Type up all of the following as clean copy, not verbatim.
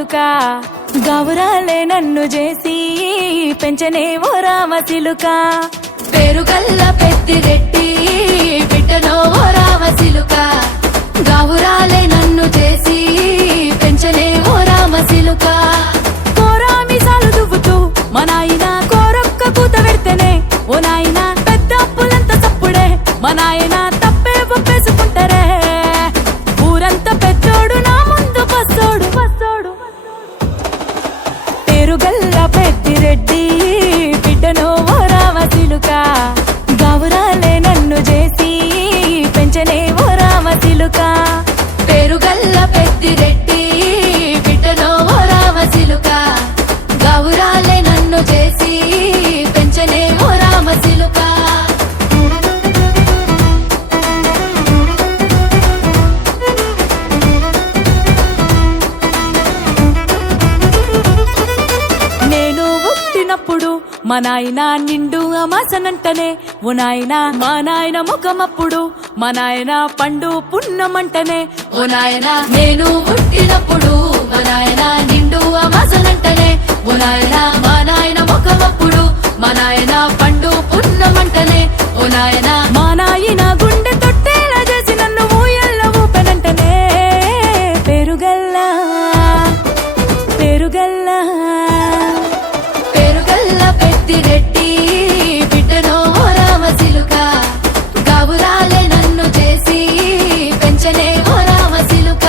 సిలుక గౌరాలే నన్ను చేసి పెంచనే ఓ రామ సిలుక పేరుగల్ల పెద్దిరెడ్డి బిడ్డనో ఓ రామ సిలుక గౌరాలే నన్ను చేసి పెంచనే ఓ రామ సిలుక కోరామిసాలు దువ్వుతూ మా నాయన కోరొక్క కూత పెడితేనే ఓ నాయన పెద్ద అప్పులంత తప్పుడే మా నాయన తప్పే ఒప్పేసుకుంటారే ఊరంతా పెద్దోడు నా ముందు పచ్చోడు పచ్చోడు పేరుగల్ల పెద్దిరెడ్డి బిడ్డనో ఓ రామ సిలుక గౌరాలే నన్ను చేసి పెంచనే ఓ రామ సిలుక పేరుగల్ల పెద్దిరెడ్డి బిడ్డనో ఓ రామ సిలుక గౌరాలే నన్ను చేసి పెంచనే ఓ రామ సిలుక నేను పుట్టినప్పుడు మా నాయన నిండు అమాసనంటనే ఓ నాయన మా నాయన ముఖమప్పుడు మా నాయన పండు పున్నమంటనే ఓ నాయన నేను పుట్టినప్పుడు మా నాయన నిండు అమాసనంటనే ఓ నాయన మా నాయన ముఖమప్పుడు మా నాయన పండు పున్నమంటనే ఓ నాయన మా నాయన గుండె తొట్టేలా చేసి నన్ను ఊయల్ల ఊపెనంటనే పేరుగల్లా పేరుగల్లా పేరుగల్ల పెద్దిరెడ్డి బిడ్డనో ఓ రామ సిలుక గౌరాలే నన్ను చేసి పెంచనే ఓ రామ సిలుక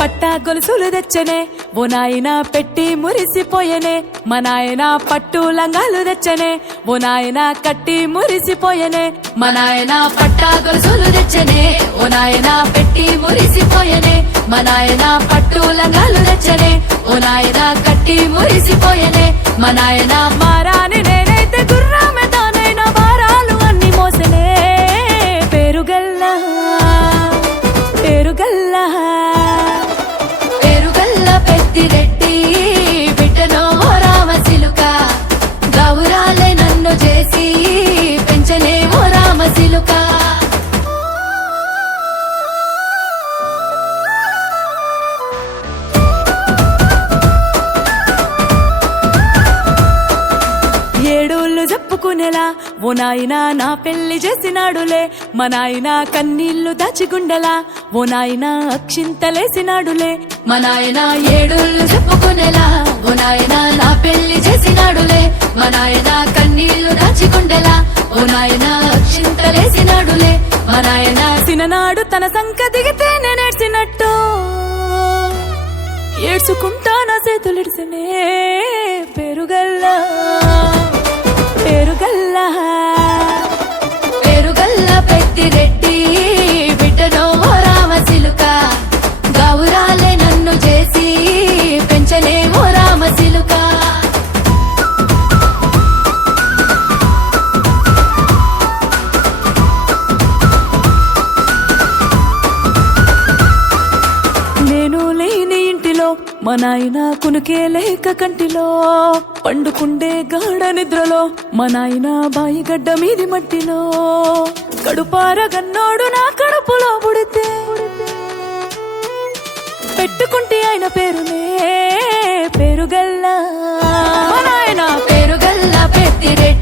పట్టా గొలుసులు తెచ్చనే ఓ నాయన పెట్టి మురిసిపోయనే మా నాయన పట్టు లంగాలు తెచ్చనే ఓ నాయన కట్టి మురిసిపోయనే మా నాయన పట్టా గొలుసులు తెచ్చనే ఓ నాయన పెట్టి మురిసిపోయనే మా నాయన పట్టు లంగాలు తెచ్చనే ఓ నాయన కట్టి మురిసిపోయనే మా నాయన మారాని నేనైతే గుర్రామె తానైనా భారాలు అన్ని మోసనే పేరుగల్లా పేరుగల్లా పేరుగల్ల పెద్దిరెడ్డి బిడ్డనో ఓ రామ సిలుక గౌరాలే నన్ను చేసి పెంచనే ఓ రామ సిలుక ఏడోళ్ళు చెప్పుకునేలా ఓ నాయన నా పెళ్లి చేసినాడులే మా నాయన కన్నీళ్లు దాచిగుండెలా ఓ నాయన అక్షింతలేసినాడులే మా నాయన ఏడుళ్ళు చెప్పుకునేలా ఓ నాయన నా పెళ్లి చేసినాడులే మా నాయన కన్నీళ్లు దాచికుండెలా ఓ నాయన అక్షింతలేసినాడులే మా నాయన సిననాడు తన సంక దిగితే నేనేడ్చినట్టు ఏడ్చుకుంటా నా చేతులిడిసనే పేరుగల్లా పేరుగల్లా పేరుగల్ల పెద్దిరెడ్డి బిడ్డనో ఓ రామ సిలుక గౌరాలే నన్ను చేసి పెంచనే ఓ రామ సిలుక నేను లేని ఇంటిలో మా నాయన కునుకే లేక కంటిలో పండుకుండే గాఢ నిద్రలో మా నాయన బాయిగడ్డ మీది మట్టిలో కడుపారగన్నోడు నా కడుపులో పుడితే పెట్టుకుంటే ఆయన పేరునే పేరుగల్లా మా నాయన పేరుగల్ల పెద్దిరెడ్డి